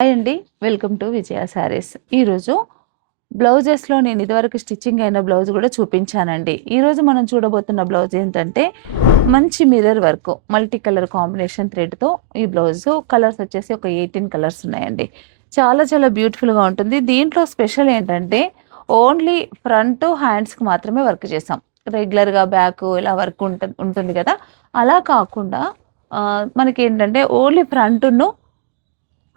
Hi అండి. Welcome to విజయ శారీస్. ఈరోజు బ్లౌజెస్‌లో నేను ఇదివరకు స్టిచ్చింగ్ అయిన బ్లౌజ్ కూడా చూపించానండి. ఈరోజు మనం చూడబోతున్న బ్లౌజ్ ఏంటంటే మంచి mirror work multi colour combination థ్రెడ్‌తో ఈ బ్లౌజు కలర్స్ వచ్చేసి ఒక 18 కలర్స్ ఉన్నాయండి. చాలా చాలా బ్యూటిఫుల్‌గా ఉంటుంది. దీంట్లో స్పెషల్ ఏంటంటే ఓన్లీ ఫ్రంట్ హ్యాండ్స్‌కి మాత్రమే వర్క్ చేసాం. రెగ్యులర్‌గా బ్యాక్ ఇలా వర్క్ ఉంటుంది కదా! అలా కాకుండా మనకేంటంటే ఓన్లీ ఫ్రంట్‌ను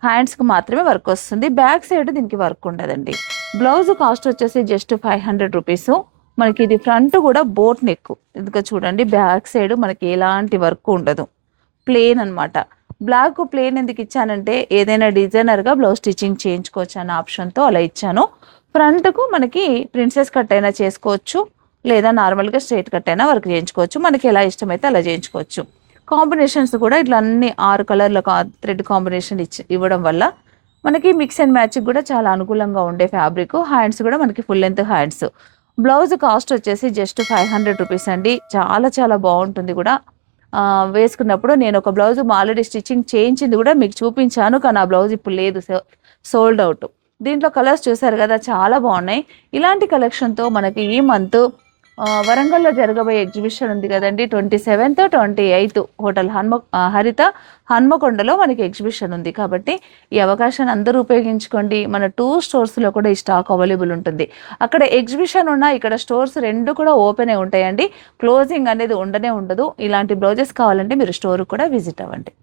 హ్యాండ్స్‌కి మాత్రమే వర్క్ వస్తుంది. బ్యాక్ సైడ్ దీనికి వర్క్ ఉండదండి. బ్లౌజ్ కాస్ట్ వచ్చేసి జస్ట్ 500 రూపీసు. మనకి ఇది ఫ్రంట్ కూడా బోట్ నెక్. ఇదిగో చూడండి, బ్యాక్ సైడ్ మనకి ఎలాంటి వర్క్ ఉండదు. ప్లెయిన్ అనమాట. బ్లాక్ ప్లెయిన్ ఎందుకు ఇచ్చానంటే ఏదైనా డిజైనర్‌గా బ్లౌజ్ స్టిచ్చింగ్ చేయించుకోవచ్చు అన్న ఆప్షన్‌తో అలా ఇచ్చాను. ఫ్రంట్‌కు మనకి ప్రిన్సెస్ కట్ అయినా చేసుకోవచ్చు. లేదా నార్మల్‌గా స్ట్రెయిట్ కట్ అయినా వర్క్ చేయించుకోవచ్చు. మనకి ఎలా ఇష్టమైతే అలా చేయించుకోవచ్చు. కాంబినేషన్స్ కూడా ఇట్లా అన్ని 6 కలర్ల థ్రెడ్ కాంబినేషన్ ఇవ్వడం వల్ల మనకి మిక్స్ అండ్ మ్యాచ్‌కి కూడా చాలా అనుకూలంగా ఉండే ఫ్యాబ్రిక్. హ్యాండ్స్ కూడా మనకి full length hands. Blouse cost వచ్చేసి జస్ట్ 500 రూపీస్ అండి. చాలా చాలా బాగుంటుంది కూడా. వేసుకున్నప్పుడు నేను ఒక బ్లౌజ్ ఆల్రెడీ స్టిచ్చింగ్ చేయించింది కూడా మీకు చూపించాను. కానీ ఆ బ్లౌజ్ ఇప్పుడు లేదు, సోల్డ్ అవుట్. దీంట్లో కలర్స్ చూసారు కదా, చాలా బాగున్నాయి. ఇలాంటి కలెక్షన్తో మనకి ఈ మంత్ వరంగల్లో జరగబోయే ఎగ్జిబిషన్ ఉంది కదండి. 27th, 28th హోటల్ హరిత హన్మకొండలో మనకి ఎగ్జిబిషన్ ఉంది. కాబట్టి ఈ అవకాశాన్ని అందరూ ఉపయోగించుకోండి. మన 2 స్టోర్స్లో కూడా ఈ స్టాక్ అవైలబుల్ ఉంటుంది. అక్కడ ఎగ్జిబిషన్ ఉన్న ఇక్కడ స్టోర్స్ 2 కూడా ఓపెన్ అయి ఉంటాయండి. క్లోజింగ్ అనేది ఉండనే ఉండదు. ఇలాంటి బ్లౌజెస్ కావాలంటే మీరు స్టోర్ కూడా విజిట్ అవ్వండి.